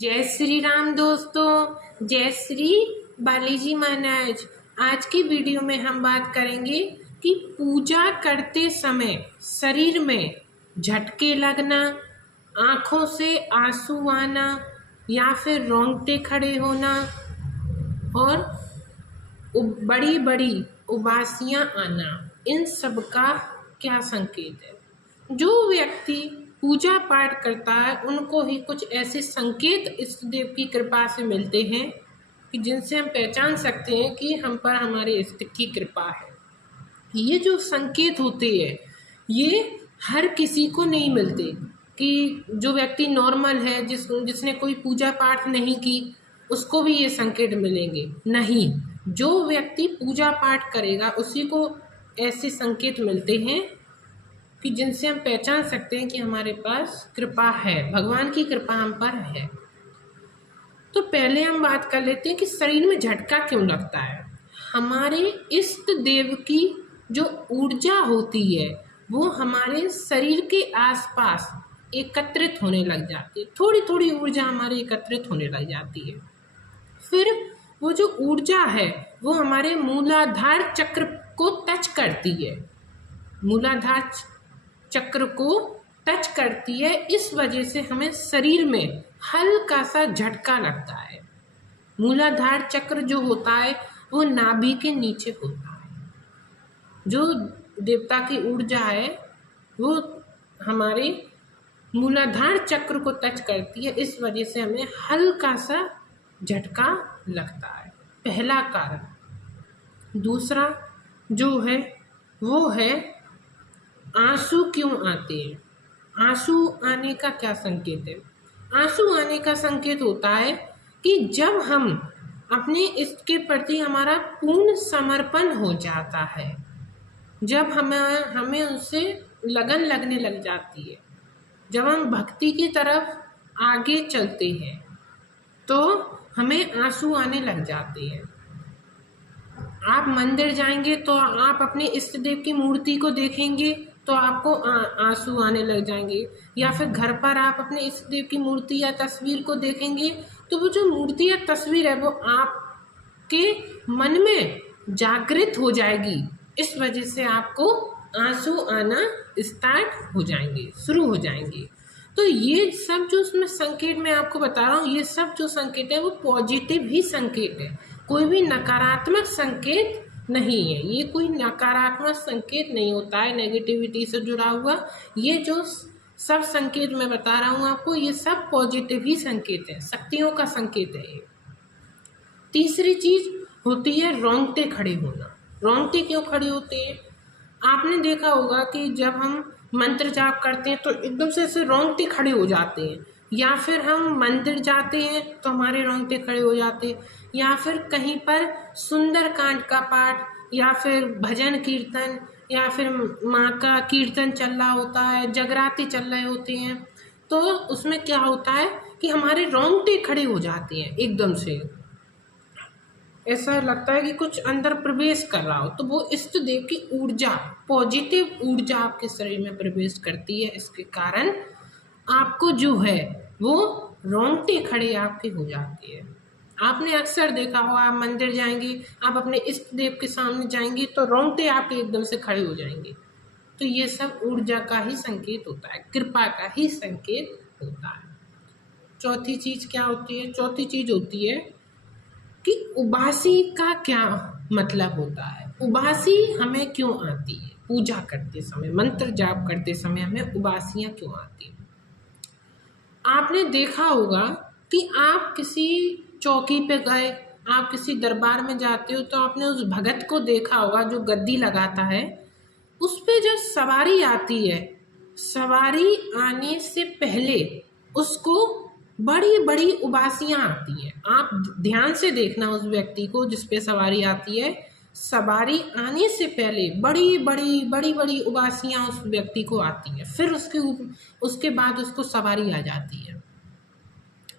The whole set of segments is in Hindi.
जय श्री राम दोस्तों, जय श्री बालाजी महाराज। आज की वीडियो में हम बात करेंगे कि पूजा करते समय शरीर में झटके लगना, आँखों से आंसू आना या फिर रोंगटे खड़े होना और बड़ी बड़ी उबासियाँ आना, इन सब का क्या संकेत है। जो व्यक्ति पूजा पाठ करता है उनको ही कुछ ऐसे संकेत इष्ट देव की कृपा से मिलते हैं कि जिनसे हम पहचान सकते हैं कि हम पर हमारे इष्ट की कृपा है। ये जो संकेत होते हैं ये हर किसी को नहीं मिलते कि जो व्यक्ति नॉर्मल है, जिसने कोई पूजा पाठ नहीं की, उसको भी ये संकेत मिलेंगे नहीं। जो व्यक्ति पूजा पाठ करेगा उसी को ऐसे संकेत मिलते हैं कि जिनसे हम पहचान सकते हैं कि हमारे पास कृपा है, भगवान की कृपा हम पर है। तो पहले हम बात कर लेते हैं कि शरीर में झटका क्यों लगता है। हमारे इष्ट देव की जो ऊर्जा होती है वो हमारे शरीर के आसपास एकत्रित होने लग जाती है। थोड़ी थोड़ी ऊर्जा हमारी एकत्रित होने लग जाती है। फिर वो जो ऊर्जा है वो हमारे मूलाधार चक्र को टच करती है, मूलाधार चक्र को टच करती है। इस वजह से हमें शरीर में हल्का सा झटका लगता है। मूलाधार चक्र जो होता है वो नाभि के नीचे होता है। जो देवता की ऊर्जा है वो हमारे मूलाधार चक्र को टच करती है, इस वजह से हमें हल्का सा झटका लगता है, पहला कारण। दूसरा जो है वो है आंसू क्यों आते हैं। आंसू आने का क्या संकेत है। आंसू आने का संकेत होता है कि जब हम अपने इष्ट के प्रति हमारा पूर्ण समर्पण हो जाता है, जब हमें उससे लगन लगने लग जाती है, जब हम भक्ति की तरफ आगे चलते हैं तो हमें आंसू आने लग जाते हैं। आप मंदिर जाएंगे तो आप अपने इष्ट देव की मूर्ति को देखेंगे तो आपको आंसू आने लग जाएंगे, या फिर घर पर आप अपने इष्ट देव की मूर्ति या तस्वीर को देखेंगे तो वो जो मूर्ति या तस्वीर है वो आपके मन में जागृत हो जाएगी। इस वजह से आपको आंसू आना स्टार्ट हो जाएंगे, शुरू हो जाएंगे। तो ये सब जो उसमें संकेत मैं आपको बता रहा हूँ, ये सब जो संकेत है वो पॉजिटिव ही संकेत है, कोई भी नकारात्मक संकेत नहीं है। ये कोई नकारात्मक संकेत नहीं होता है नेगेटिविटी से जुड़ा हुआ। ये जो सब संकेत मैं बता रहा हूँ आपको, ये सब पॉजिटिव ही संकेत है, शक्तियों का संकेत है ये। तीसरी चीज होती है रोंगटे खड़े होना। रोंगटे क्यों खड़े होते हैं। आपने देखा होगा कि जब हम मंत्र जाप करते हैं तो एकदम से ऐसे रोंगटे खड़े हो जाते हैं, या फिर हम मंदिर जाते हैं तो हमारे रोंगटे खड़े हो जाते हैं, या फिर कहीं पर सुंदरकांड का पाठ या फिर भजन कीर्तन या फिर माँ का कीर्तन चल रहा होता है, जगराते चल रहे होते हैं, तो उसमें क्या होता है कि हमारे रोंगटे खड़े हो जाते हैं। एकदम से ऐसा लगता है कि कुछ अंदर प्रवेश कर रहा हो। तो वो इष्ट देव की ऊर्जा, पॉजिटिव ऊर्जा आपके शरीर में प्रवेश करती है। इसके कारण आपको जो है वो रोंगटे खड़े आपके हो जाते हैं। आपने अक्सर देखा होगा, आप मंदिर जाएंगे, आप अपने इष्ट देव के सामने जाएंगे तो रोंगटे आपके एकदम से खड़े हो जाएंगे। तो ये सब ऊर्जा का ही संकेत होता है, कृपा का ही संकेत होता है। चौथी चीज क्या होती है। चौथी चीज होती है कि उबासी का क्या मतलब होता है। उबासी हमें क्यों आती है। पूजा करते समय, मंत्र जाप करते समय हमें उबासियां क्यों आती है। आपने देखा होगा कि आप किसी चौकी पे गए, आप किसी दरबार में जाते हो तो आपने उस भगत को देखा होगा जो गद्दी लगाता है, उस पे जब सवारी आती है, सवारी आने से पहले उसको बड़ी बड़ी उबासियां आती हैं। आप ध्यान से देखना उस व्यक्ति को जिस पे सवारी आती है, सवारी आने से पहले बड़ी बड़ी बड़ी बड़ी उबासियां उस व्यक्ति को आती हैं, फिर उसके बाद उसको सवारी आ जाती है।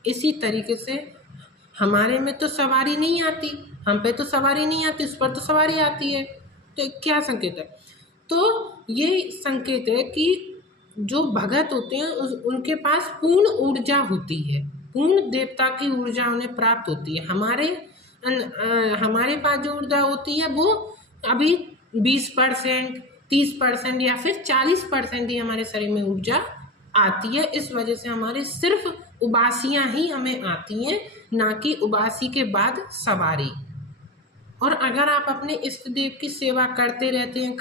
इसी तरीके से हमारे में तो सवारी नहीं आती, हम पे तो सवारी नहीं आती, उस पर तो सवारी आती है। तो क्या संकेत है। तो ये संकेत है कि जो भगत होते हैं उनके पास पूर्ण ऊर्जा होती है, पूर्ण देवता की ऊर्जा उन्हें प्राप्त होती है। हमारे पास जो ऊर्जा होती है वो अभी 20%, 30% या फिर 40% ही हमारे शरीर में ऊर्जा आती है। इस वजह से हमारे सिर्फ उबासियां ही हमें आती हैं, ना कि उबासी के बाद सवारी। और अगर आप अपने इष्ट देव की सेवा करते रहते हैं,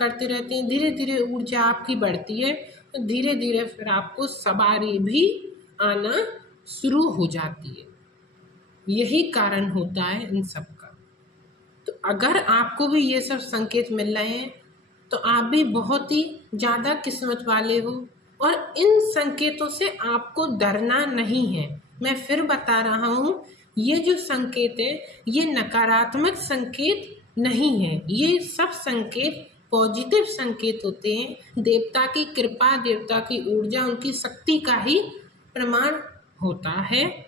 धीरे धीरे ऊर्जा आपकी बढ़ती है, तो धीरे धीरे फिर आपको सवारी भी आना शुरू हो जाती है। यही कारण होता है इन सब का। तो अगर आपको भी ये सब संकेत मिल रहे हैं तो आप भी बहुत ही ज़्यादा किस्मत वाले हो, और इन संकेतों से आपको डरना नहीं है। मैं फिर बता रहा हूँ, ये जो संकेत है ये नकारात्मक संकेत नहीं है, ये सब संकेत पॉजिटिव संकेत होते हैं। देवता की कृपा, देवता की ऊर्जा, उनकी शक्ति का ही प्रमाण होता है।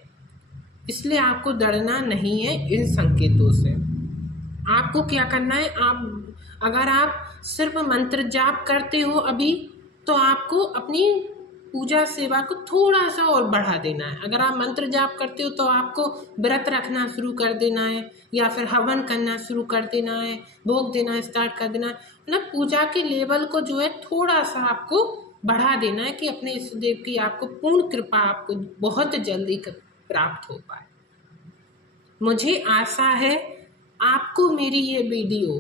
इसलिए आपको डरना नहीं है इन संकेतों से। आपको क्या करना है, अगर आप सिर्फ मंत्र जाप करते हो अभी, तो आपको अपनी पूजा सेवा को थोड़ा सा और बढ़ा देना है। अगर आप मंत्र जाप करते हो तो आपको व्रत रखना शुरू कर देना है, या फिर हवन करना शुरू कर देना है, भोग देना स्टार्ट कर देना है। मतलब पूजा के लेवल को जो है थोड़ा सा आपको बढ़ा देना है कि अपने इष्ट देव की आपको पूर्ण कृपा आपको बहुत जल्दी प्राप्त हो पाए। मुझे आशा है आपको मेरी ये वीडियो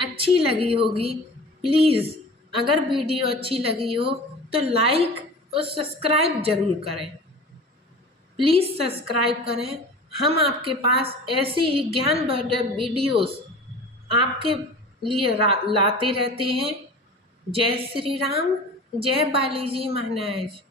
अच्छी लगी होगी। प्लीज़ अगर वीडियो अच्छी लगी हो तो लाइक और सब्सक्राइब ज़रूर करें। प्लीज़ सब्सक्राइब करें। हम आपके पास ऐसी ही ज्ञानवर्धक वीडियोस आपके लिए लाते रहते हैं। जय श्री राम, जय बालाजी महाराज।